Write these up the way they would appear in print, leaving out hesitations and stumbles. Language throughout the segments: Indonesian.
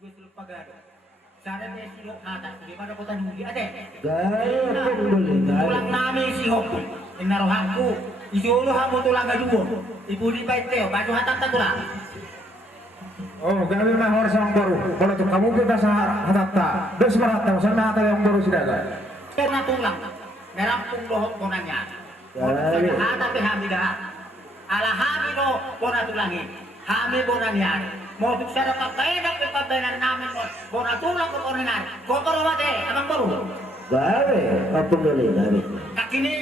gusto pagado. Sana may sihok hata, di ba na ko tanong ade? Gaya pun boleh. Tulang namin sihok, inarohan ko. Isuluhan mo tulang gadugo. Ibuli pa ito, bago hatang tatulang. Oh, gabi na horse ang baru. Kalau tu kamu kita sa hatatta. Dos marata, sana hata yang baru sudah kan. Pero na tulang, merampung lohok ko na niya. Gabi. Hata pe hamida. Ala hamino ko na tulangin. Hami ko na niya. Mo tuksa na pagkainak pe pagbayanan namin mo. Ko na tulang ko na niya. Ko mate, amang baru. Gabi, apa boleh gabi. Kakini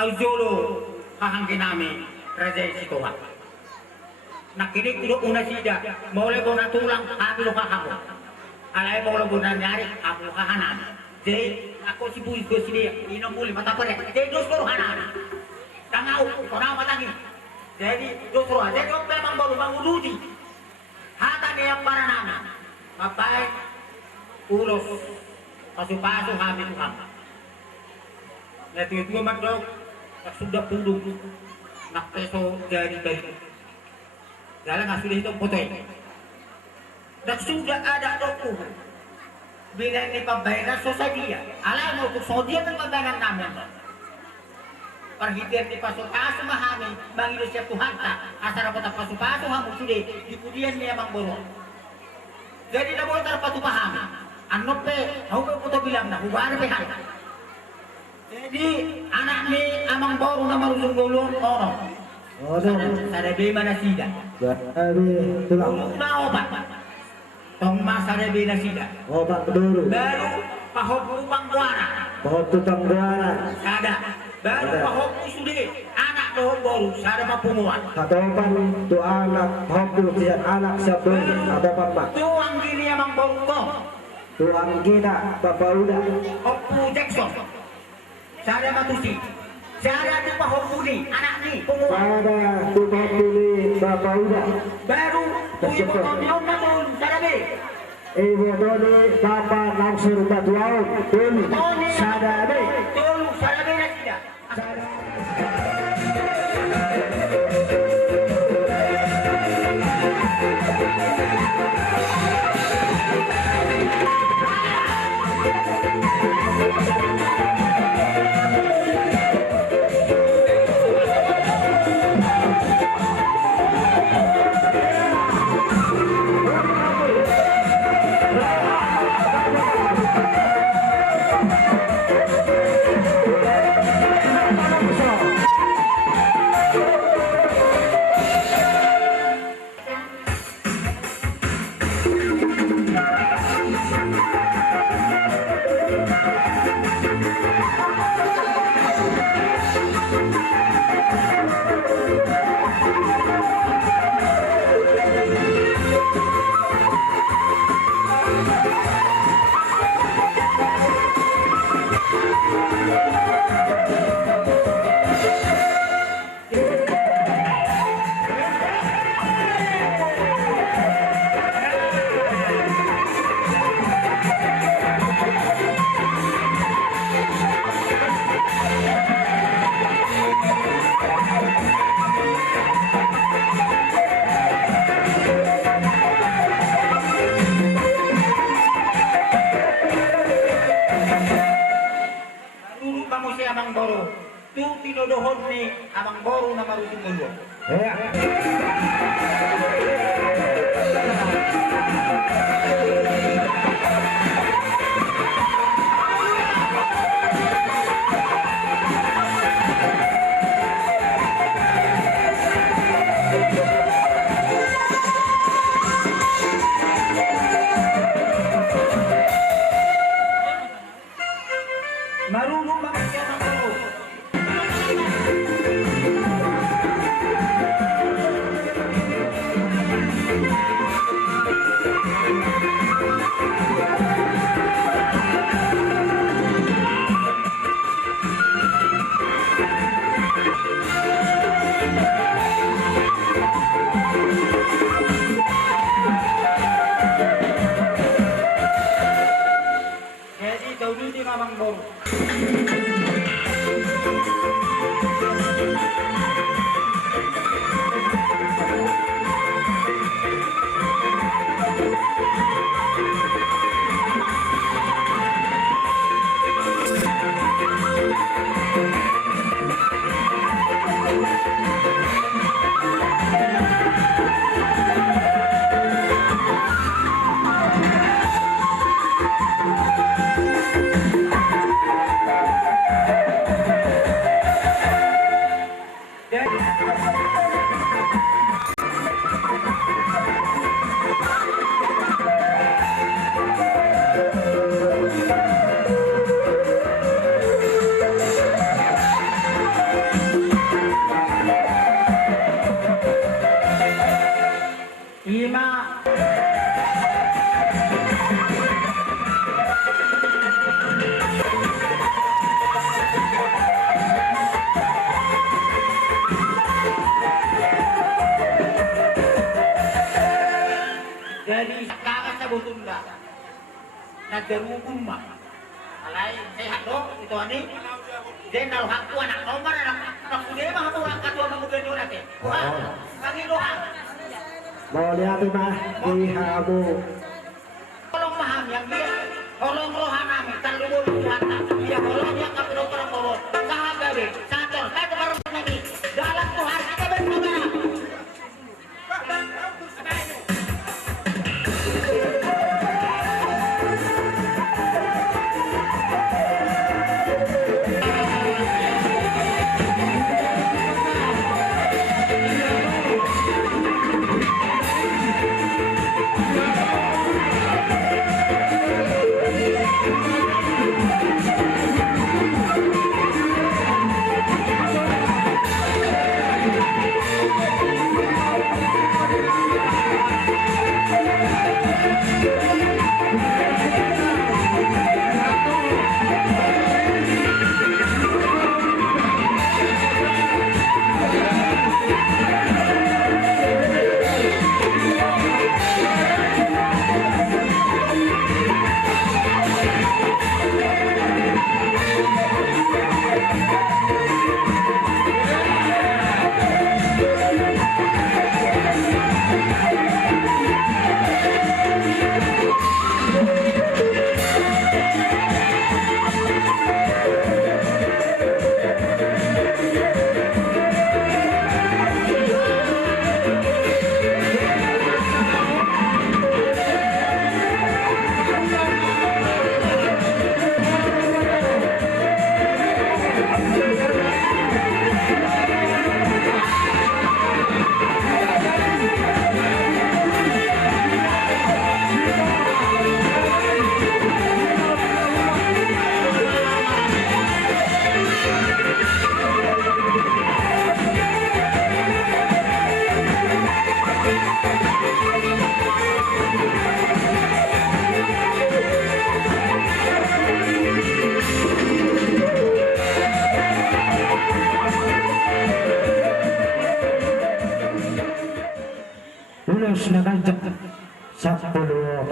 Aljolo kahanggi namin Raja Situhan. Nakinig ko una sida, maulay ko na tulang, habi lo kakamo. Alay mo lo na nyari, ako kahanan. Jadi ako si Buis ko sini, inom muli mata pare. Jadi dos ko hanan. Tangau, ko na matangi. Jadi dos ko, jadi ko memang baru manguludi. Hata niya para nana. Mabay ulos pasu-pasu habi Tuhan. Ya itu magdog sudah pundung nak peso dari jalan nggak sudah itu foto ini dan sudah ada dokumen bila ini pembayaran sosadia alam untuk sodia kan pembayaran namun perhitian di pasu-pasu mahami bagi siap Tuhan tak asal dapat pasu-pasu hamu sudah di kemudian dia mangborong jadi tidak boleh terpatu pahami anu pe aku foto bilang nah hubungan pe hal. Jadi anak ni amang baru nama rusung golong orang. Oh, sada be mana sida? Gabi, tulang. Mau obat. Tong mas sada be na sida. Obat dulu. Baru pahop upang buana. Pohon tutang buana. Sada. Baru pahop sudah anak dohon baru sada mapumuan. Katopan tu anak, pohon tu anak siapa? Ada apa? Tuang gini amang baru kong. Tuang kita, bapak udah. Opu Jackson. Sada matusi. Sada tu pahopuni anak ni pumuan. Ada tu pahopuni bapak udah. Baru punya potong namun sada be. Ibu doni bapak langsung batuan. Doni sada be. Tolu sada be na sida. Amang Boro. Tu tinodohon ni Amang Boro na marusung dulu. Marunong banget siya Amang Boro. Jadi kakak sa butunda nagdarugong ma. Alay, sehat do, ito ani. Then naluhak ko anak nomor anak nakude mga tulang katwa mamuganyo natin. Wah, kagiluhan. Mau lihat mah di habu. Tolong paham yang dia, tolong rohan namin, talubul kuwata. Dia tolong dia kapiro tolong tolong. Kahagabi, sator, kato karoon namin. Dalam Tuhan, kita berdoa. Ulos na kanjak 10-4.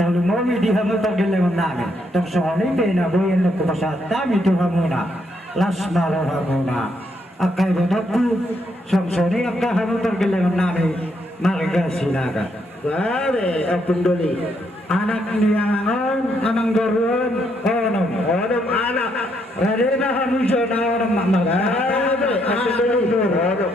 Talumomi di hamu tagilangan namin. Tong sungani pinabuyan na kumasat kami ito hamuna. Las malo hamuna. Akay botoku sungsuni akka hamu tagilangan namin makikasinaga. Babe, akong duli. Anak niyangon, anang garuan, onom. Odom anak. Rade na hamu siya na orang mamaga. Babe, akong duli. Odom.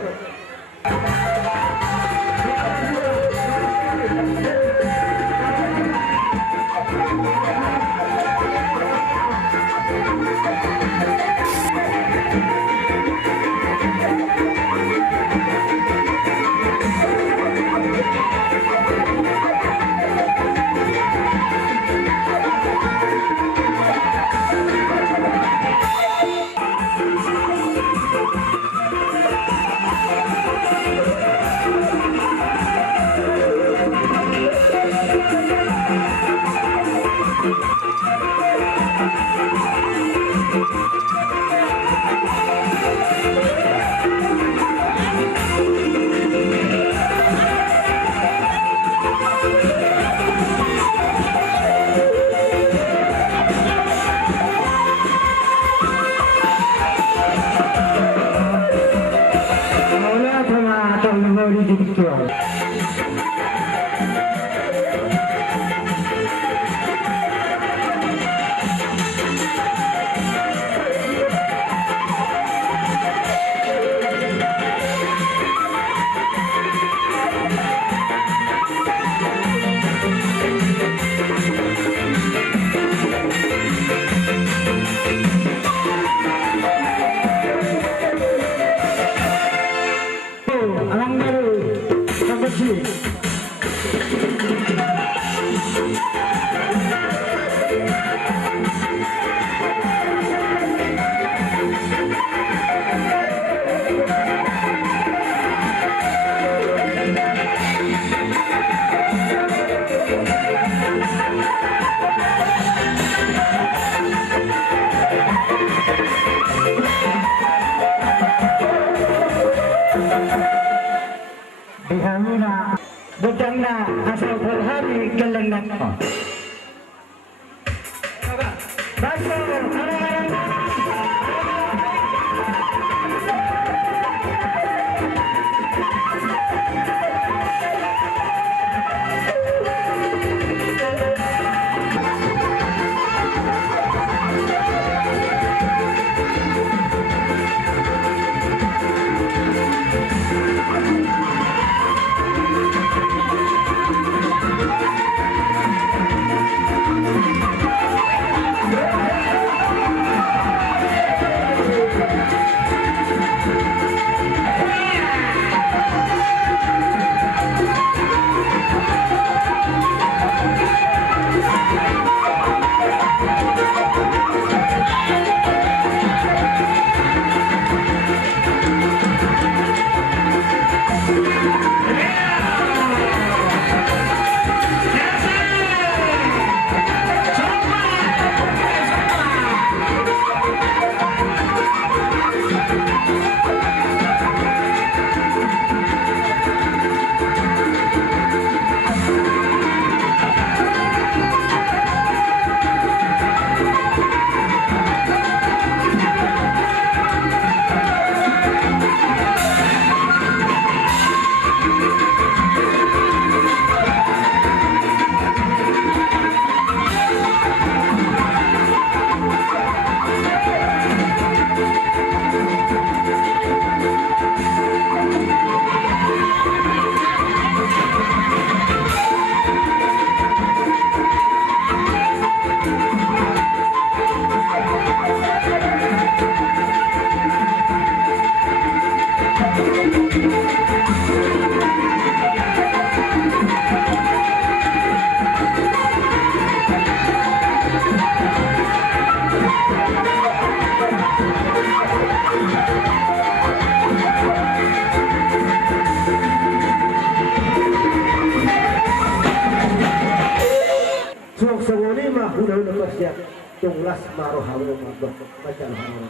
Sodangna asal berhari geleng nak. Bantu, tunglas maroh hawa mabah baca hawa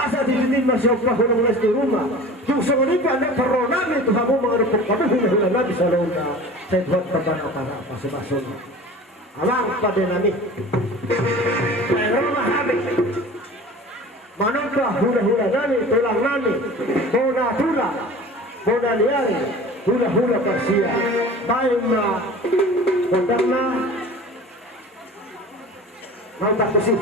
asa diditin masyopah hulung les di rumah tung sengoni pandang peronami itu kamu mengerepuk kamu hula-hula nabi salonda saya buat teman apa masuk-masuk alang pada nami rumah habis manakah hula-hula nami tulang nami bona tulang bona liari hula-hula persia baikna kodangna mantap bersih.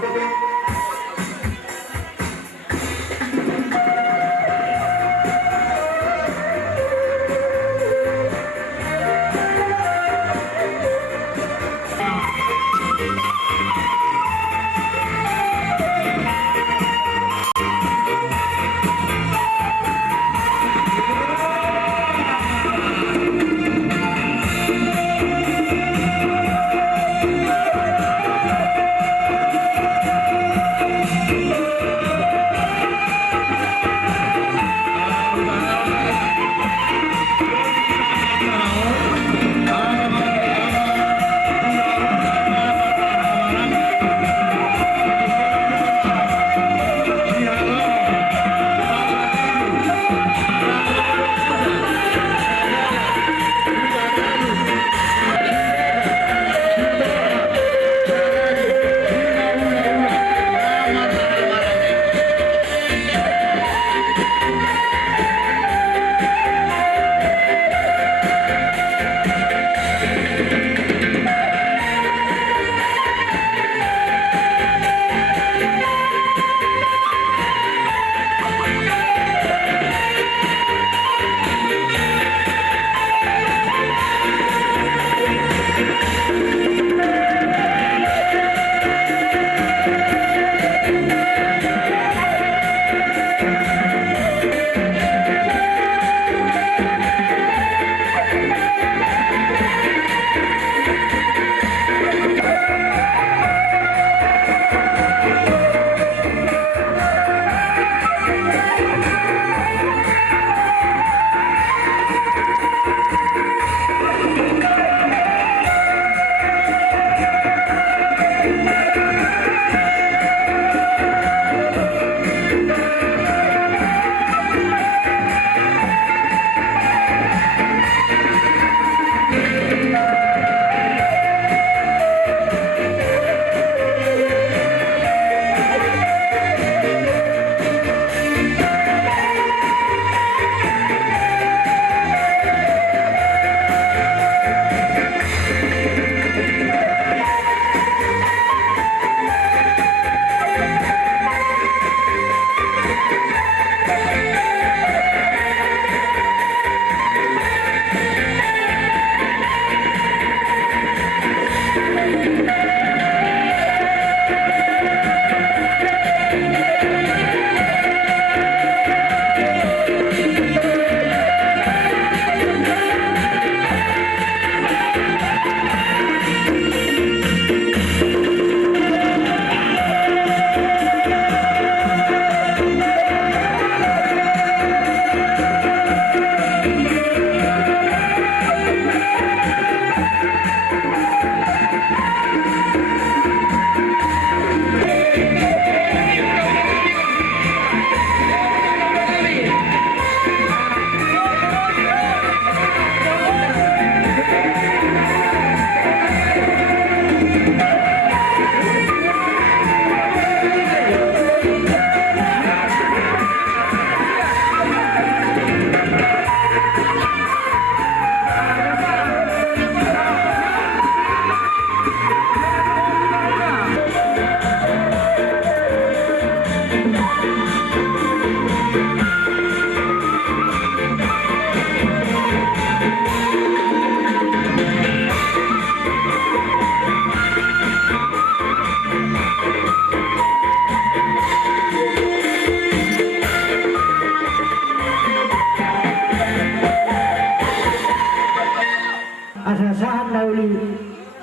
asasahan na uli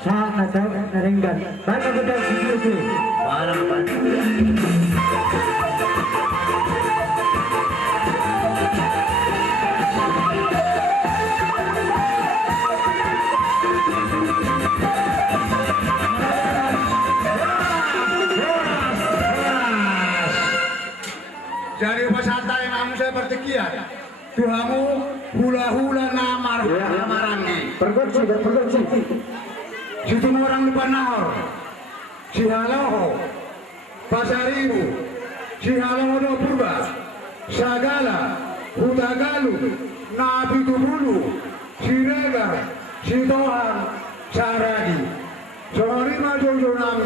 sa naringgan. Bago ko daw si Parang ba? Jadi pasata yang kamu saya pertikian. Tuhamu hula-hula namar namarangi. Pergoci dan pergoci. Situ orang lupa nahor. Si haloho. Pasaribu. Si haloho do purba. Sagala. Hutagalu. Nabi tubulu. Si regar. Si tohan. Saragi. Sorry maju jonam.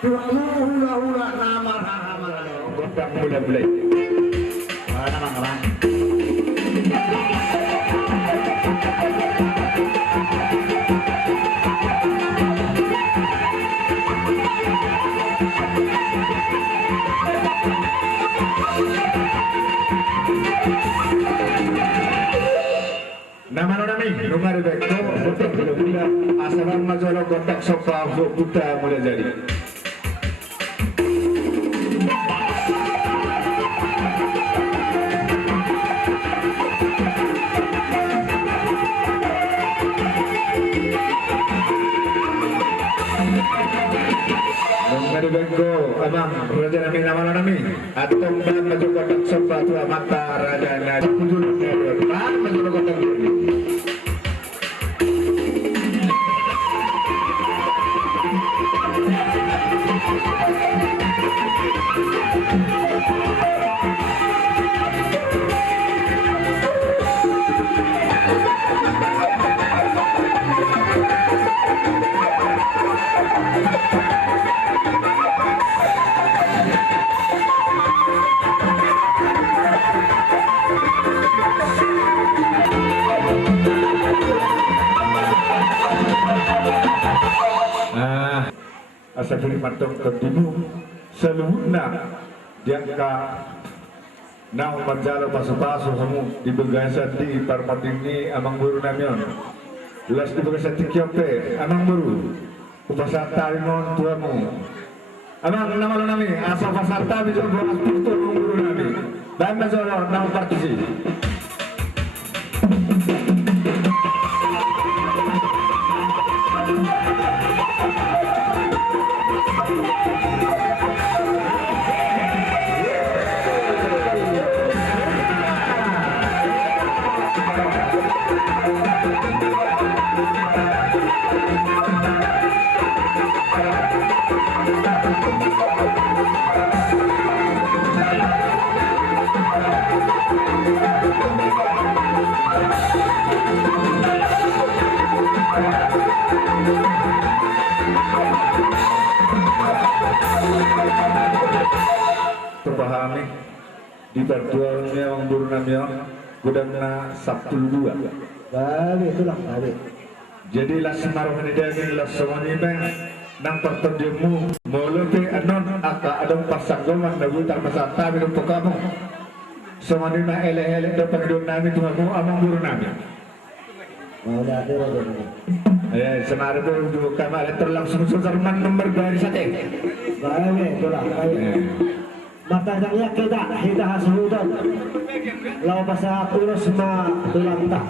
Tuhamu hula-hula namar hamaran. Godak mulai-mulai. Wala naman naman. Nama nami, nomor bekto, bukan gula-gula, asalan majolo kotak sofa, buta mulai jadi. Nomor bekto, abang, raja nami nama nami, atau bang majolo kotak sofa tu mata raja nadi, bang majolo kotak gula. Asa kiri matong tertibu seluhuna diangka nang manjalo pasu-pasu kamu di begasan di parmatini amang buru namion las di begasan tikyope amang buru upasata limon tuamu amang nama lo nami asa pasata bisa buat putu amang buru nami dan majolo nama partisi. Terpahami di pertualnya orang buru namion gudangna Sabtu 2. Balik itulah balik. Jadi las maroh nidagin las semuanya nang pertemu molote anon aka adong pasanggoman na gutar masata minum pokamo semuanya ele-ele do pangidon namin tumamu amang buru namin. Udah ada. Senara itu juga kemarin terlangsung susurman nomor dari sate. Balik itulah balik. Matanya kita hasudan. Law basa ulos ma tulang tak.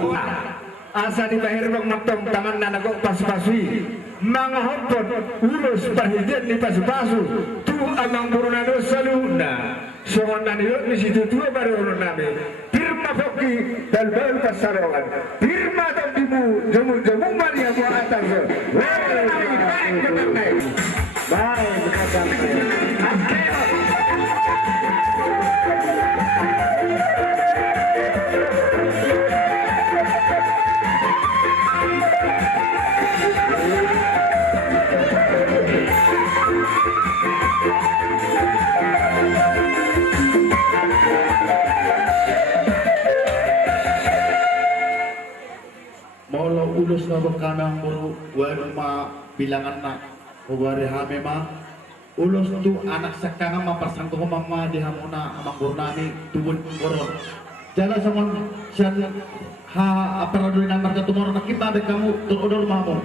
Asa di bahir bang matong taman nanago pas-pasui mangahopon ulos pahijen di pas-pasu tu amang burunano saluna sohondan ilot di situ tua baru ulun nami firma foki dan baru pasarongan firma tambimu jemu maria mu atas Baik, Maulah ulus na bekanang muru wan ma bilangan na ubari hame ma ulus tu anak sakanga ma persangko mama di hamuna amang burnami tubun koron Jala samon sian ha aparadoy na marka tumoro nakita de kamu turodor mamo.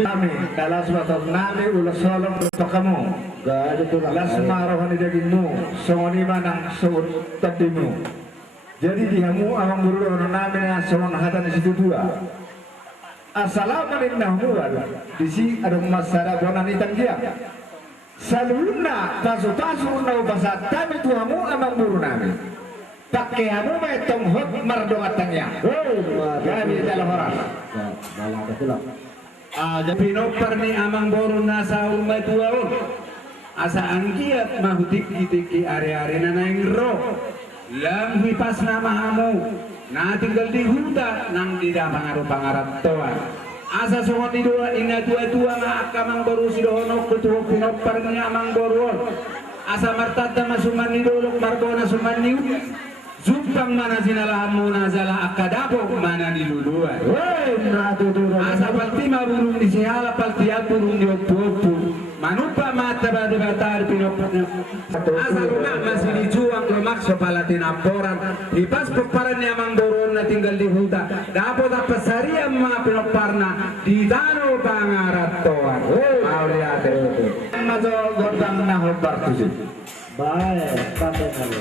Nami kalas batok nami ulas solong kamu Gado tu lah. las marohani dagingmu songoni manang sawut tadimu. Jadi dihamu amang buru orang nami na songon hatan di situ dua. Assalamualaikum di si ada masyarakat bonan itang dia. Saluna pasu na basa kami tuamu amang buru nami. Pakai hamu may tonghot mardongatanya. Kami dalam orang. Dalam tu lah. Pinopar ni amang boron nasa umay tuwaon. Asa angkiat mahutik-hitik ari-ari na naing ro. Lang hipas na mahamu. Natinggal di huta nang tidak pangarap-pangarap toa. Asa sungot ni dua ina tua-tua nga akamang boru si dohonok kutuho pinopar ni amang boron. Asa martata masuman ni dolok marbona suman ni Zumpang mana sinalahan mo na zala akadabo mana niluluan. Asa paltima burung di sihala paltiat burung di opo-opo. Manupa mata bada-batar pinopot. Asa lunak masih dijuang lemak sepala tinaporan. Hipas peparan ni amang boron na tinggal di huta. Dapat apa sariya mga pinoparna di dano pangarat toan. Auliate itu. Mazo godang na hobar tu sih. Baik, pakai kali.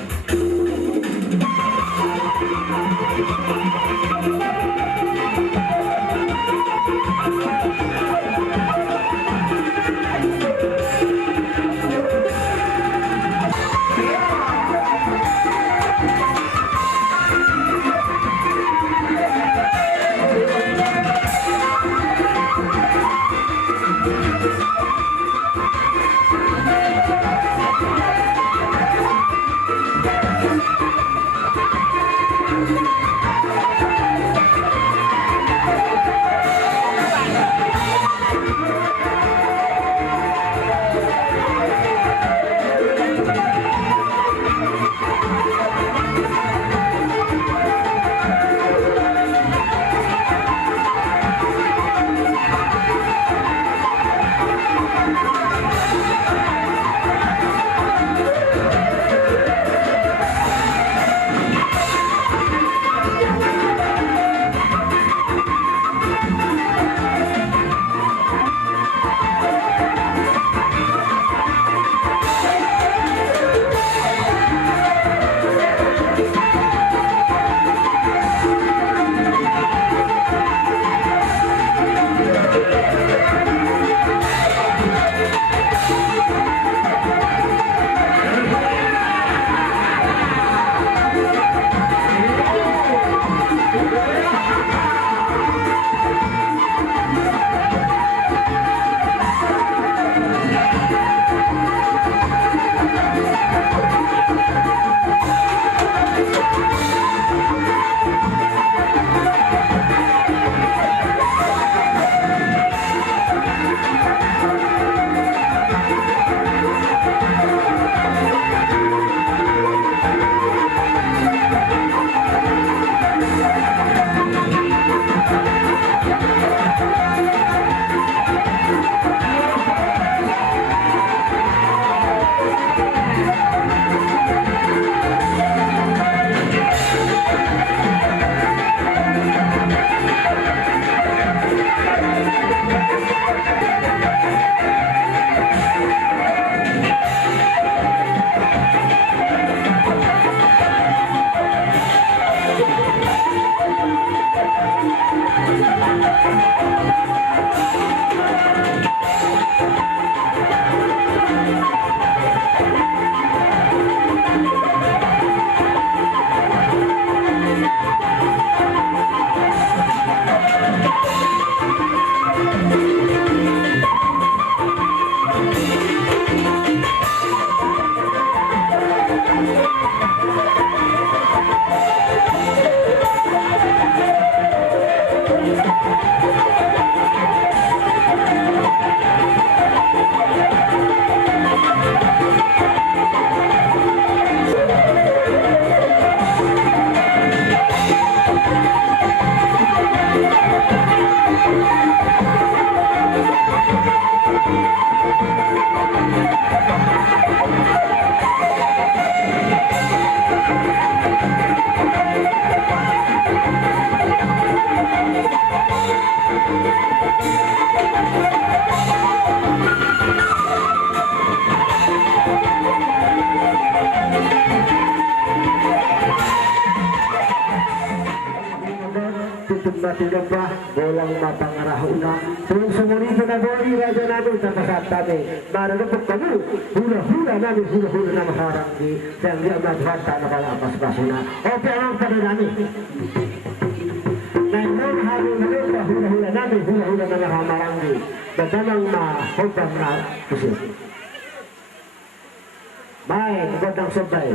Matulabah bolang mapangarahuna tuwing sumunod na boy raja namin sa pasatane marunong kamu hula-hula namin hula-hula na maharanggi yang dia maghanta na kalapas basuna o perang pada namin namun hari na hula-hula namin hula-hula na maharanggi dadamang mahubang na kusip may magandang sabay.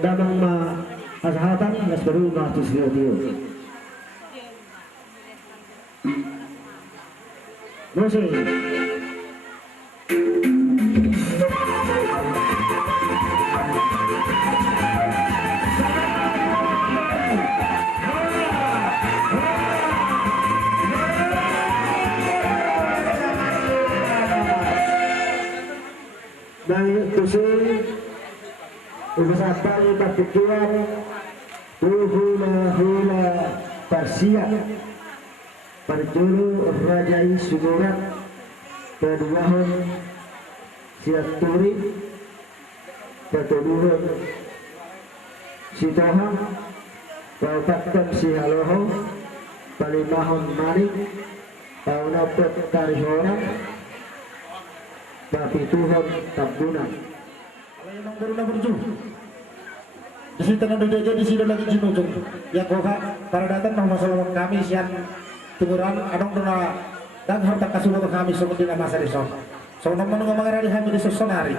Damang kasahatan nas baru ngatus radio. Musik. Dan tusuk Ubasatali Batikian Hula Persiap Perjuru Rajai Sugurat Perduahun Siaturi Pertuduhun Sitohang Paupatan Sihaloho Palimahon Marik Paunapet Karihorang Papituhon Tambunan. Kalau yang beruna berju di situ nanti dia di sini lagi jinujung ya koha para datang mau masalah kami sian tunguran adong dona dan harta kasulah kami seperti nama sariso so namun ngomong kami di sosonari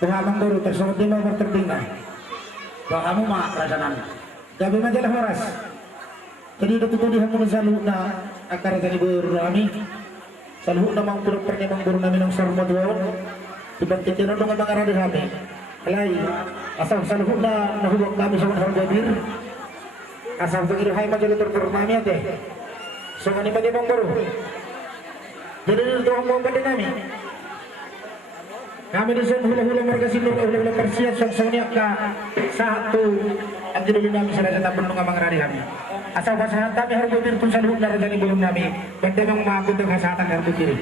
tuhamang dulu tersebut di mau tertinggal bahwa kamu mak rajanan gabi majalah horas jadi itu tuh di hamun saluna akar tadi berami saluna mang puruk pernyamang berunami nang sarma duawon dibangkitin dong ang mga kami alay asal saluna nahubok kami sa mga gabir asal pagirahay majalitor nami ate so nga ni Madimang Baro jadi dito ang mga pati namin kami di sa hula-hula margasin hula-hula persiat sa niya ka satu ang ginuli namin sa raja tapon ng mga kami asal pasahan kami hargabir kung saluna na raja ni bulong namin banda mga makakot ng hasatan hargabir.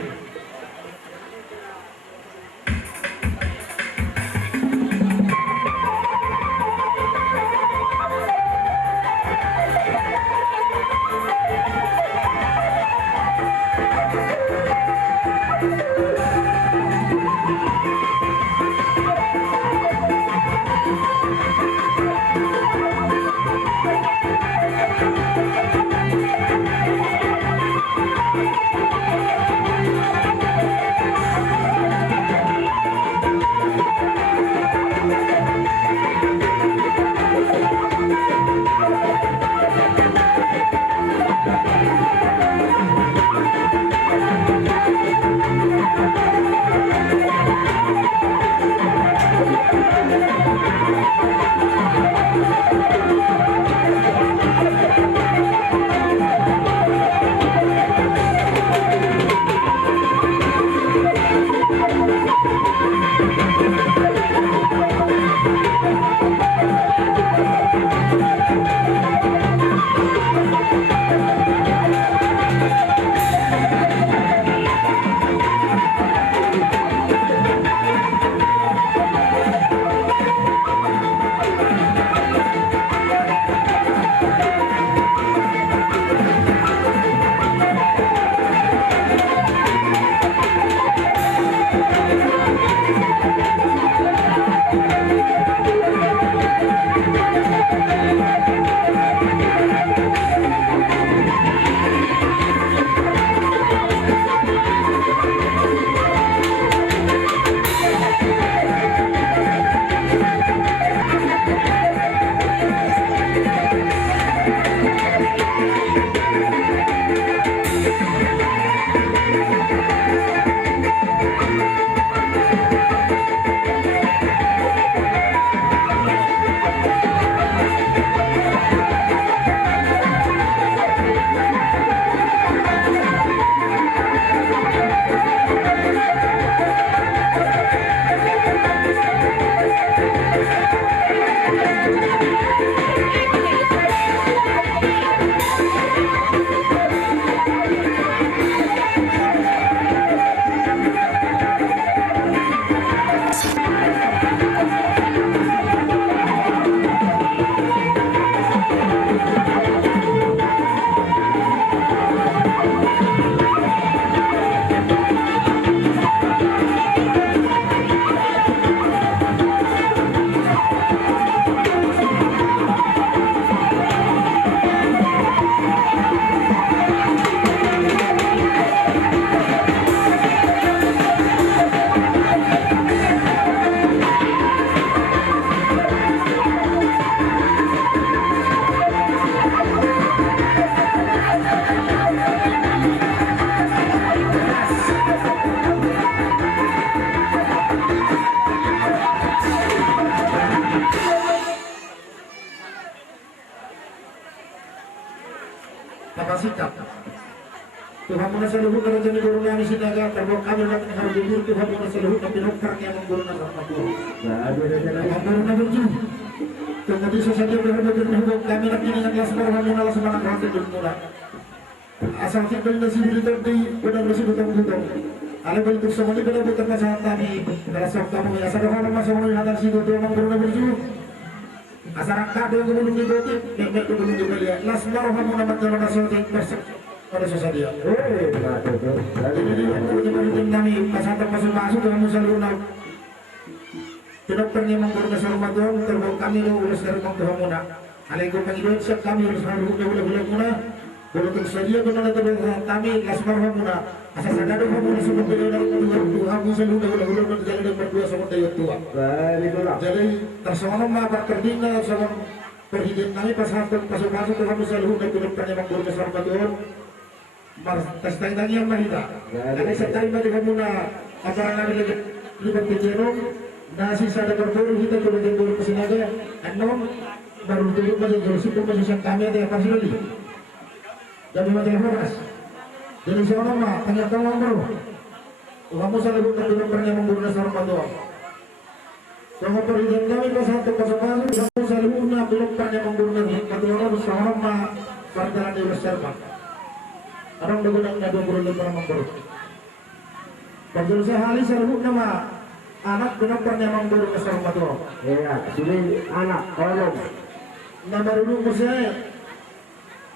Tuhan sa luhut na dyan guru namin sinaga, pero kami lang nakabibir Tuhan mo sa luhut na pinukar niya ang guru na sa pagbuo. Ang guru na berju. Kung natin sa sadyo berhubog na hubog, kami na pininaglas para mo na lang sa mga kahit yung mula. Asang tinggal na sibilitar di benar na sibutang-butang. Alam ba ito sa mga pinabutang na sa kami, nalasok ka mo, asa daw lang masama yung hatang sigo ito ang guru na berju. Asa rakado yung gumulong di bote, may gumulong di balia. Las marohan mo naman naman na sa ating pada sesadia. Jadi kami pasang masuk dalam musa lunak. Pinokter ni manggur na sa rumah doon, terbang kami lo ulas dari manggur muna. Alay ko panginoon siya kami ulas na ulah muna. Bulutong sadia ko na natabang kami las marham muna. Asa sadado ko muna sa mga Tuhan mo sa lunak ulah na jalan ng berdua sa mga tua. Jadi tersono mapakerding na sa perhidupan kami pasang pasok Tuhan mo sa lunak pinokter ni manggur na sa rumah doon. Tas tayong yang mahita. Karena sa tayo malihan muna aparan namin libat pinjerong na sisa na berburu kita tulad yung buru kesinaga anom baru tulog pa yung jurusip kung masisang kami at yung pasilali. Jadi macam horas. Jadi sa nama tanya-tanya bro. Tuhan mo sa lagot na pinapar niya mong buru na sa rumah doon. Kung perhidupan kami pasang pasok-pasok, Tuhan mo sa lagot na pinapar niya mong buru na sa nama pardalan di Westerman. Arang dagulang na 25 para manggurut. Pagdalo sa halis sa lubog nama, anak pinapar niya manggurut sa rumah doon. Iya, sini anak, kolom. Na marunong mo siya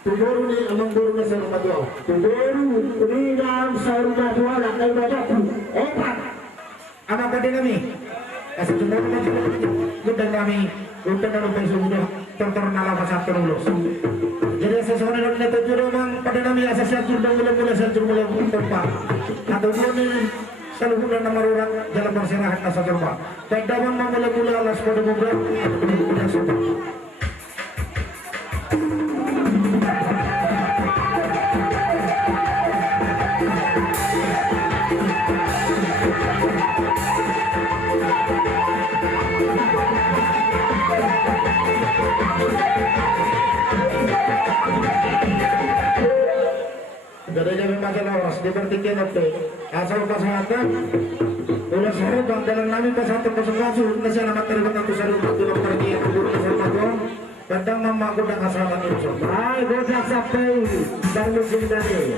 tugoro ni amang guru na sa rumah doon. Tugoro, ulingan sa rumah doon, kay Bajaku. Opat. Ama pa din kami. Kasi tumuro na gudang kami, utang na lupang sumudo, tontor na lang sa tunulos. Jadi sesuatu yang kita tuju memang pada nami asas yang mula-mula tempat. Atau ini selalu bulan nama orang dalam berserahan asal rumah. Pedaman mula-mula alas pada beberapa atau semua. Dadanya memang kelas dipertikan itu asal kesehatan ulah seru bang dalam nami kesehatan pasang-pasang nasi alamat terlibat aku seru untuk pergi ke guru kesehatan kadang mama aku dah kesehatan itu Ay, godak sampai dan musim dari.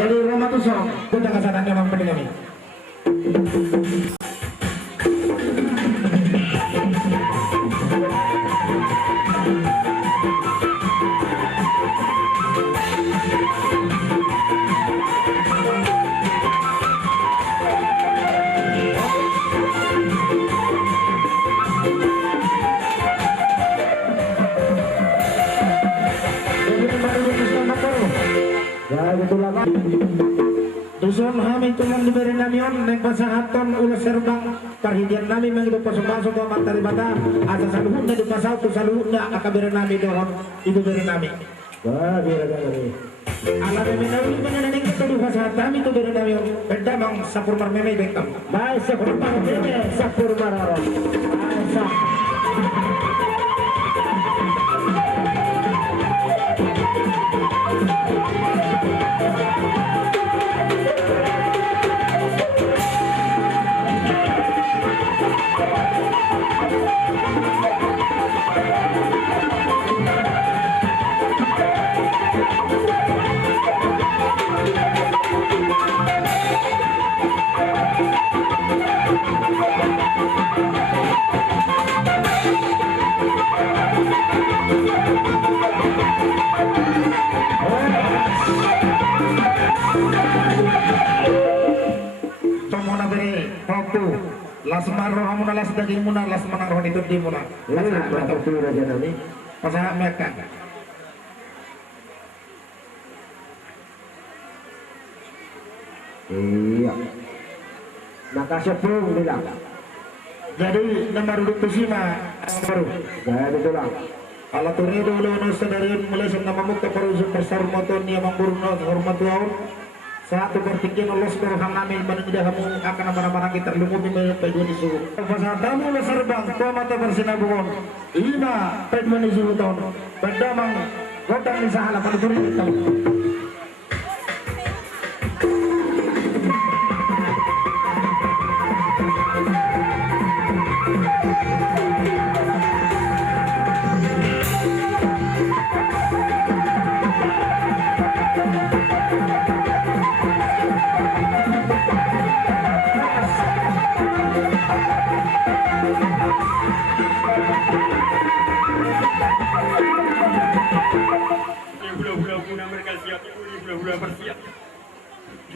Jadi rumah tu sok, kita kesehatan memang penting kami. Ya, betul lah, Pak. Dusun kami tulang diberi namion neng pasahaton ulas serbang perhidian nami menghidup pasok-pasok ke materi bata asa saluhutnya di pasal tu saluhutnya akaberi nami dohon ibu beri nami Wah, biar kami. ala meme nami meneneng kita di pasahat kami tu beri namion beda bang sapur marmeme bekam Baik, sepuluh ini sapur marah. Asa. tomona beri hopu las marro hamuna las daging muna las manarhon itu di muna las Betul raja nami. pasahat mereka Iya. Makasih pun bilang. jadi nomor duduk tusima baru Jadi bilang. ala turido ulo sadarian mulai sa namamuk ka parusuk persarmoton niya mangburno hormatuaon sa ato bertingin ulos berhang namin maningida kamu akan nama-nama kita lumubin may pwede ni suhu pasadamu na sarbang mata bersinabungon ima pwede ni suhu taon padamang godang ni sa halapan turin ito Hula-hula guna mereka siap, hula-hula bersiap.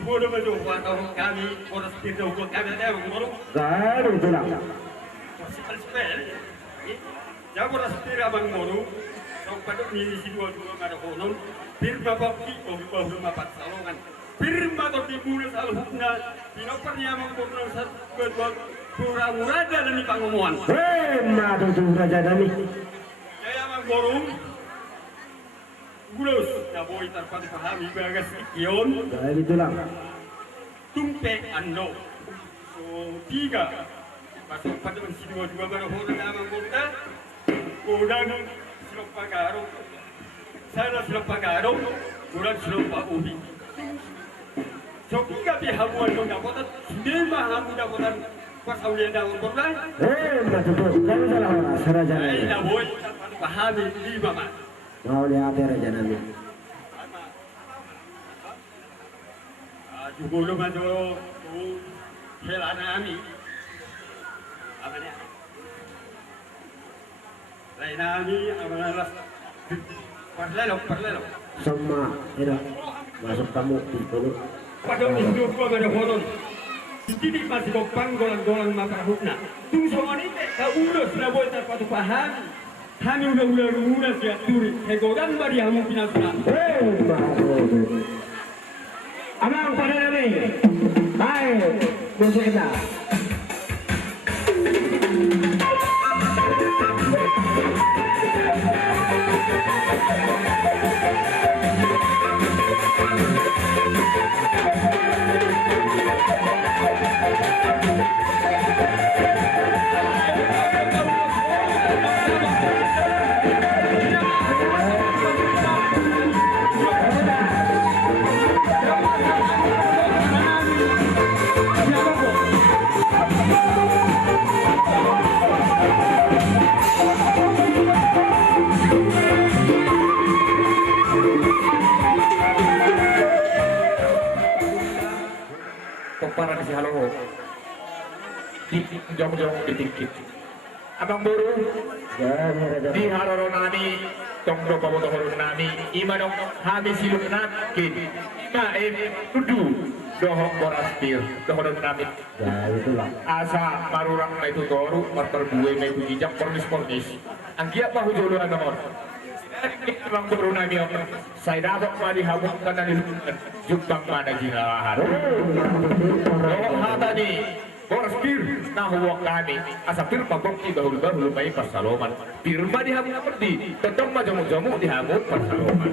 Bodoh betul, atau kami orang seperti hukum kami ada yang bodoh. Jadi bilang. Spel, jauh orang seperti abang bodoh. Kau patut milih si dua ada konon. Firma bakti, kau firma pat salongan. Firma kau dimulai salhukna. Pinopar yang mengkonon satu pura-pura dan ini pangomongan. Betul raja nami. Saya abang bodoh. Gulos, na boy tarpad pahami bagas iyon. Jadi bilang. Tumpek ando. So, tiga. Pasok pa naman si dua-dua manahon na namang bunta. Unang silang pag-araw. Sana silang pag-araw. Kurang silang pa-ubi. So, tiga pihamuan nung dapat at hindi mahamu dapat ang pasawlian na ang bunta. Betul. Kami salah orang. Raja Ay, nami. na boy tarpad pahami lima man. Mau lihat raja nami. Jugulo man do hela nami. Apa niya? Lain nami ang alas parlelo. Sama. Ini. Masuk kamu dulu. Padahal hidup ko ada horon. Hindi masih kau panggolan-golan makarahukna. Tung sama ni ka ulos na boy tarpatu pahami. Kami udah siap turi. Hegodan bari hamu pinasuna. Abang pada nami. Baik. Besok kita. Para di halo jong-jong ditikit abang buru di haroro nami tong do pamoto horo nami ima dong hami siluk nakin ima tudu dohong boraspir dohong nami Ya itulah. asa marurang na itu toru martar buwe na itu gijak pornis angkiat mahu jolo na namon Abang Boru nami saya dapat malihabuk karena di jumpang pada jinahan. Oh hata ni Borspir nah huwag kami asapir pagkong ibahul-bahul may pasaloman pirma dihabuk perdi tetap majamu-jamu dihabuk pasaloman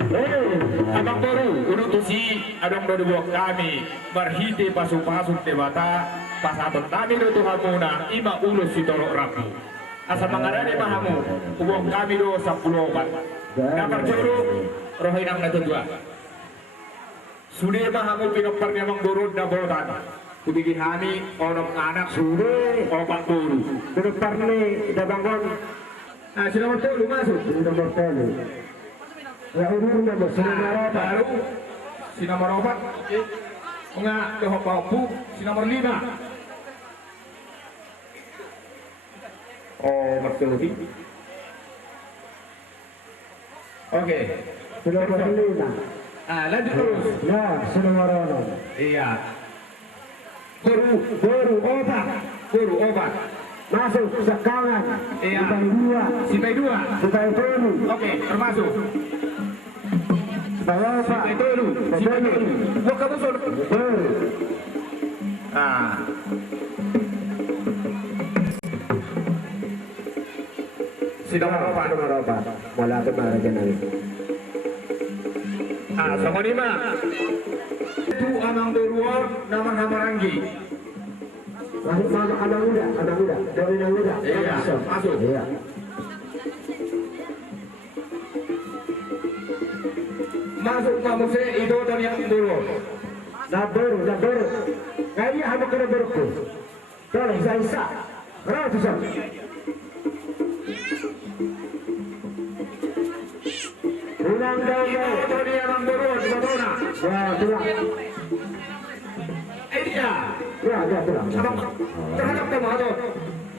Abang Boru unutusi adong do huwag kami marhite pasu-pasuk debata pasabot kami do tuhamuna ima ulos si tolok rapu asa mangarani mahamu huwag kami do sa puloban Kapar juru rohinang natudwa sudah mahamu pinopar Abang Boru na botan Kubigin kami orang anak suruh orang Boru. Depan ni dah bangun. Si nomor 3 masuk. Nomor 3. Ya urun nomor baru si nomor 4. Okey. Enggak doh papu si nomor 5. Oh, betul. Oke. Si nomor 5. Lanjut terus. Ya, si nomor 6. Iya. Boru obat Masuk sekarang. Iya. Sipai 2. Sipai 2 Sipai 3. Oke, termasuk Sipai 4. Sipai 3 Sipai 3 Buat kamu suruh Si nomor 4 Nomor 4. Bola kemana jangan. Sama 5 itu Amang Boruo nama Hamaranggi Masuk anak muda. Dari anak muda. Iya, masuk. Iya. Masuk kamu se itu dari yang Boruo Naboru. Kayaknya hanya kena berku. Tolong Isa. Ratusan. Ulang Itu dari Amang Boruo di Batona Ya, tulang. Iya Ya, tulang. Abang terhadap kamu atau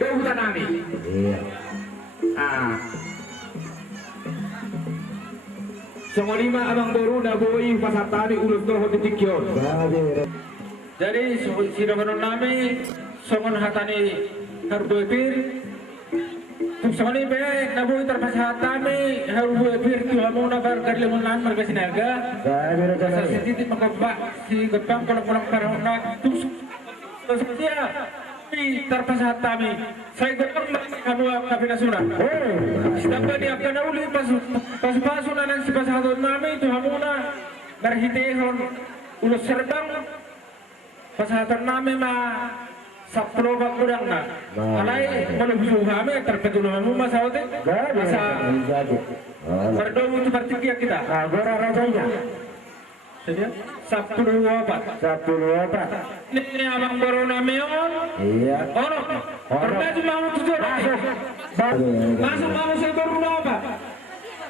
Dehutan Nami Iya. Sama 5 Abang Boru na boi pasar tadi ulus doh titikyon jadi si nomor nami songon hatani harbuepir tuk songon ibe nabu terpashatami harbuepir tuhamu nabar karlimunan marga sinaga sa sititi makabak si gepang pulang karona tuk dia pi terpashatami saya gepang kamu kapinasuna sedangkan dia akan uli pas nanan si pasahaton nami tuhamu na berhitehon ulus serbang Pasahatan namin saplo ba kurang na. Alay malubuso kami terpetulungan mo masaotin. Masa perdong itu partikia kita. Agora rajanya. Sedia? Saplo opat. Ini Abang Boru namin yun. Iya. Orok. Pernah cuma mau tujuh masuk. Masuk mau si Boru na opat.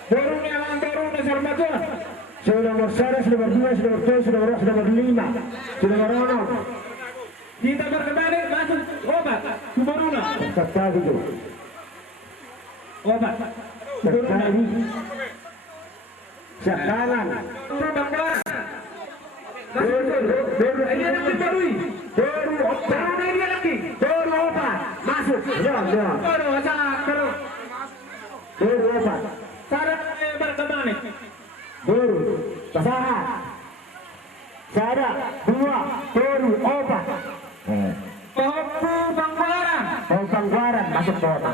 Boru ni Abang Boru na sarmato. Sudah nomor 1, sudah nomor 2, sudah nomor 3, sudah nomor 5, sudah nomor 6. Kita berkembali masuk obat. Kuboruna. Sekali itu. Obat. Sekali. Sekarang. Ini nanti barui. Baru obat. Ini lagi. Baru obat. Masuk. Ya. Baru aja terus. Baru obat. Cara berkembali. Baru. Pasangan. Sada. 2. Baru obat. Pempu Pangguaran. Pangguaran masuk kota.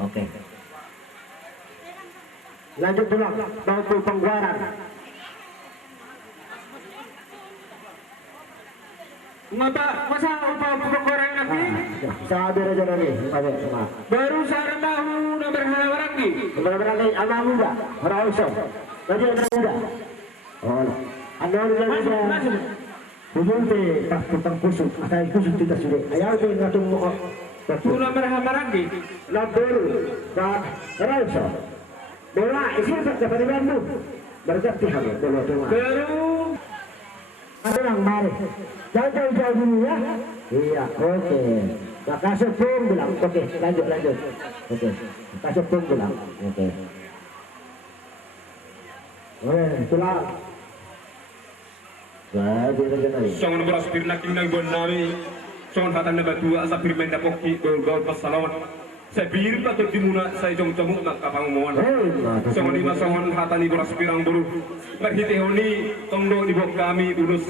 Oke. Lanjut pulang. Pempu Pangguaran. Ngapa masa upah Pangguaran lagi? Sabar aja nanti. Baru sarang tahu udah berhala lagi. Benar-benar anak muda. Orang usah. Lagi anak muda. Oh. Anak muda Masuk. Bubul te pas tentang kusuk, asal kusuk tidak sudah. Ayah tu ngatung mo. Sudah berhala lagi. Labur, ba, rasa. Bola isi dapat dibantu. Berganti hal bola tu. Baru Ada yang mari. Jauh dulu ya. Iya, oke. Kasih pun bilang, oke, lanjut. Oke, kasih pun bilang, oke. Tulang. Songon beras pirna kimna ibon nami songon hatan na batua sa pirmen na poki gaul pasalawan Sa birin pa ito muna sa ijong camuk ng kapangumongan. Sa mga masahon hata ni Boras Pirang Buru. Marhitiho ni tongdo ni Bok kami ulos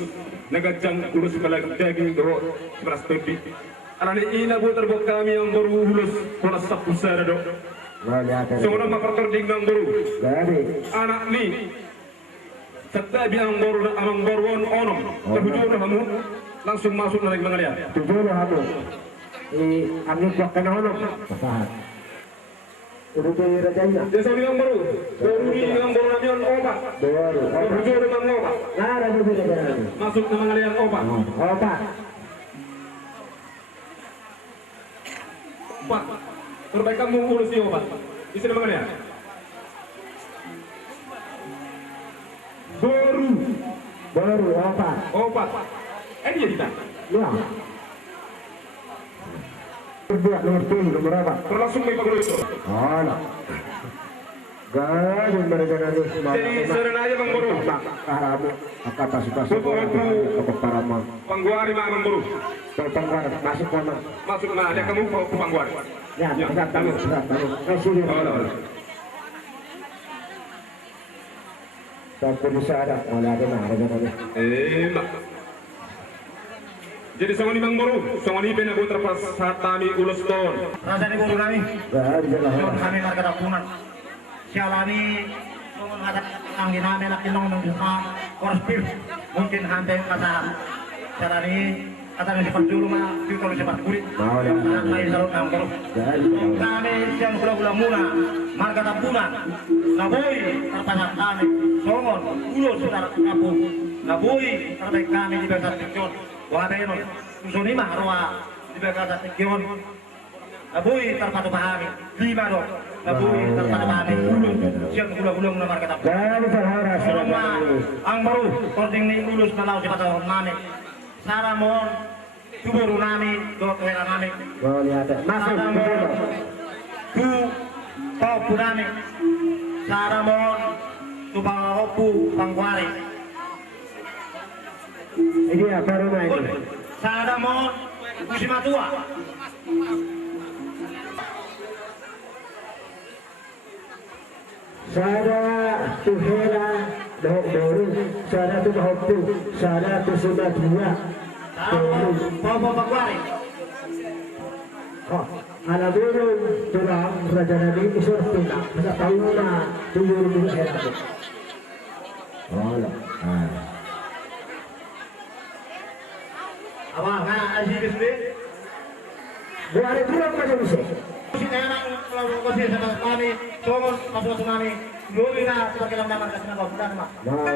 nagadyang ulos palagdaging do Boras Tepi. Alani inabot Bok kami ang buru ulos Boras sa pusara do. Sa mga makatording ng buru. Anak ni sa tabi ang buru na amang boruan onom. Terhujur na hamu langsung masuk na nagmangalian. Tujuh lah aku. Angin kuat kena holok. Pasahan. Udah tuh rajanya. Desa ni ang buru. Buru ni ang buru namin obat. Baru. Terhujur ng obat. Nah, raja tu rajanya. Masuk na mangalian obat. Obat. Pak, terbaik kamu urus ni obat. Isi na mangalian. Baru obat. Obat. Ini kita. Ya. Berbuat nomor 10 nomor apa? Berlangsung may pagulong ito. Alah. Ganun mereka nanti Jadi serenaya Bang Buru. Karamu apa pasukan apa parama Pangguari mga Bang Buru. tertenggar masuk mana? Masuk na ada kamu ke Pangguari. Ya, berat tahu. Kasih dia. Tapi bisa ada ada nanti. Mak. Jadi sama ni Bang Buru, sama ni penabu terpas hatami ulus ton. Rasa ni guru kami, Dah Yon kami marga dapunan. Sialani, kung ada ang ginamit na kinong ng korspil, mungkin hantay kasahan. Sialani, kata ni si Pagduro na, dito si Pagkulit. Anak may salot ng guru. Kami siyang gula-gula muna, marga dapunan. Naboy, terpasak kami. Songon, ulo sudah kapu. Naboy, terbaik kami di Bagat Tingyon. Wabenon, usuni mahroa di Bagat Tingyon. Naboy, terpatu pahami. 5 dong. Naboy, terpatu pahami. Ulo, siyang gula-gulong na marga dapunan. Dah sahara Selama ang baru, konting ni ulus na lao si patahon namin. Saramon, tuburo namin, dokwera namin. Mau lihat. Masuk. Saramon, tu paupu namin. Saramon, tu paupu pangwari. Ini apa rumah ini? Saramon, usimatua. Sada tuhela dahok baru, sada tu dahok tu, sada tu sudah dua. Saramon, paupu pangwari. Oh, ala burung tulang raja nabi usur tulang, masa tahu na tuyur dulu saya tu. Oh lah. Apa, nga, asibis ni? Buat tulang macam ni. Kasi kaya na kalau kasi sa kami, songon, masuk sa kami. Luwi na, sebagai lang naman kasi nagawa. Bukan naman. Mana?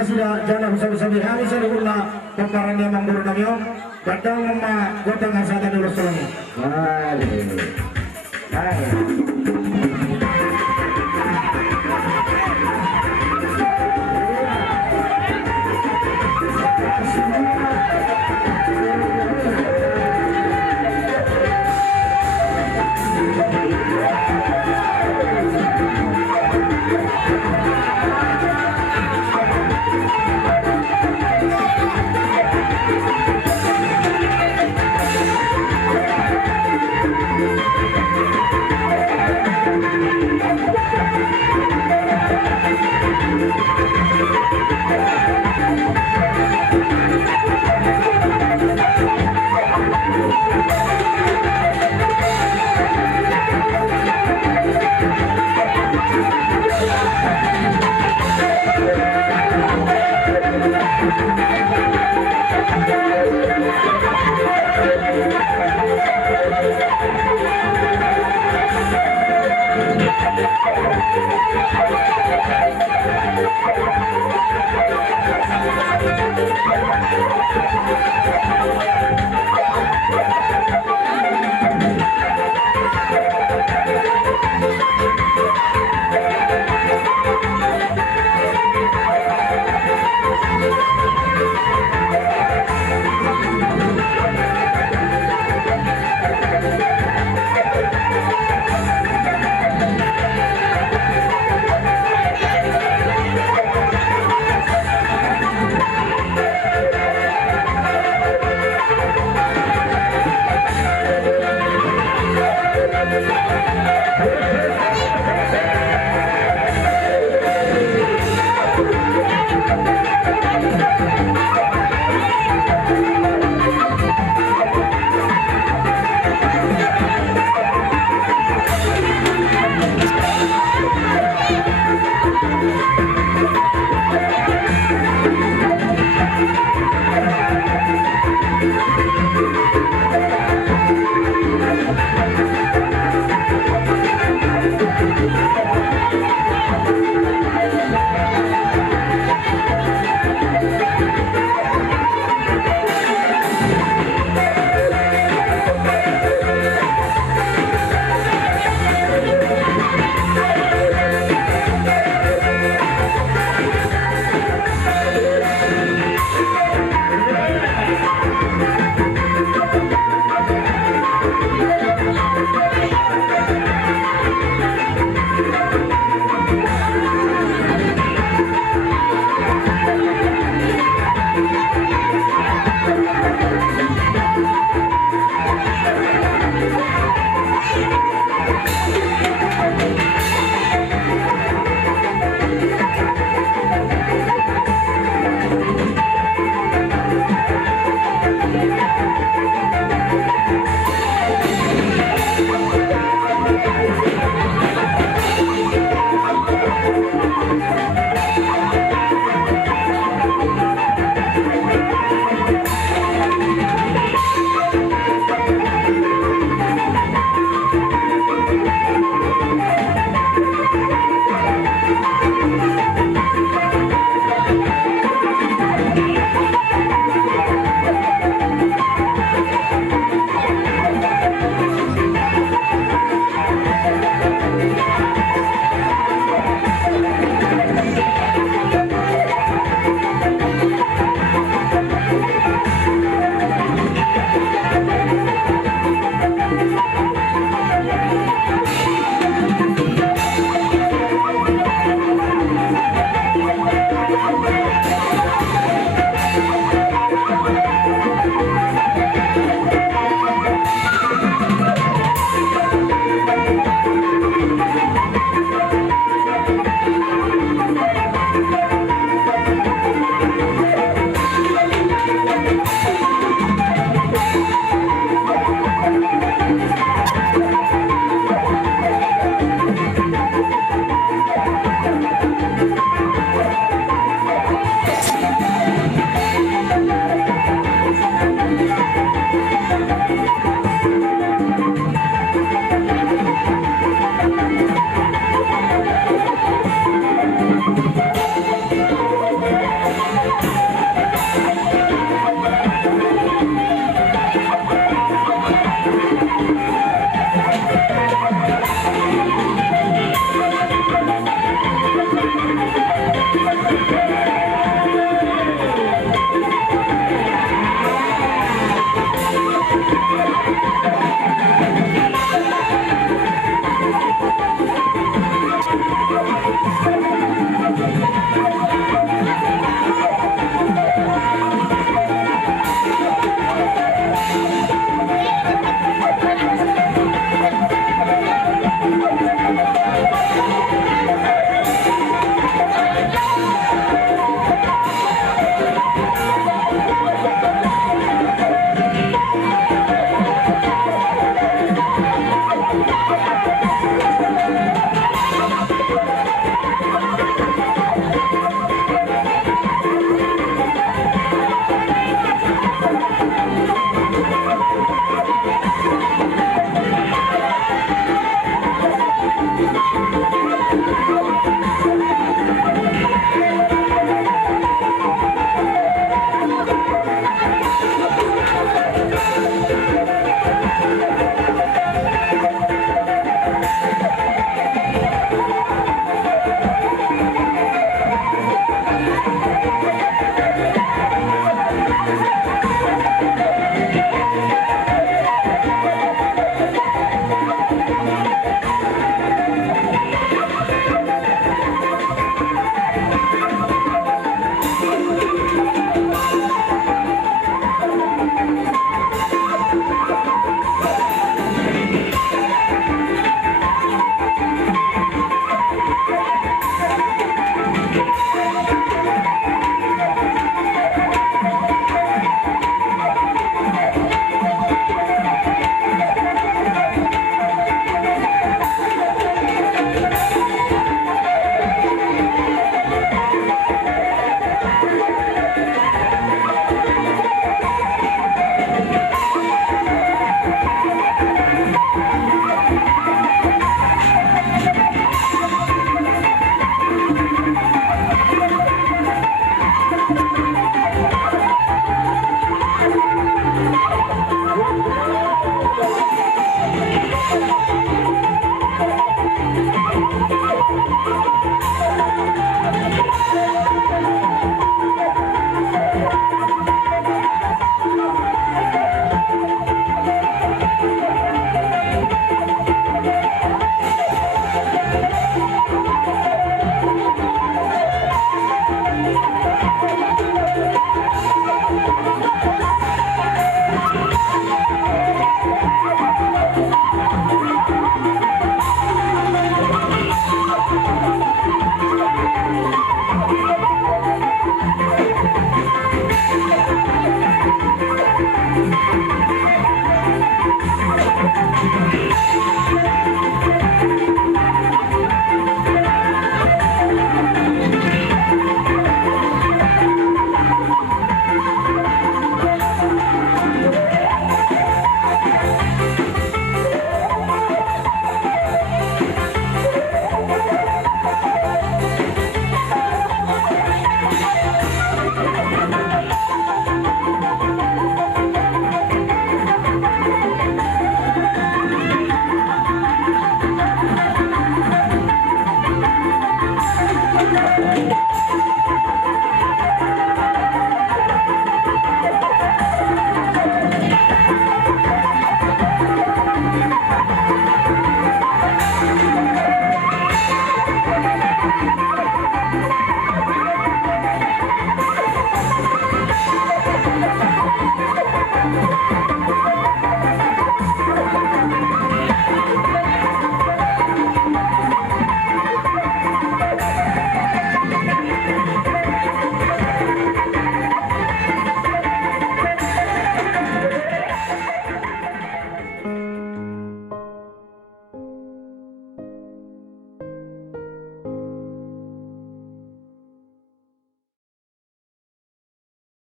Sudah jalan sabi-sabi hari sarihula perkara ni Mang Buru namyo kadang ma gotang asata dulu selama.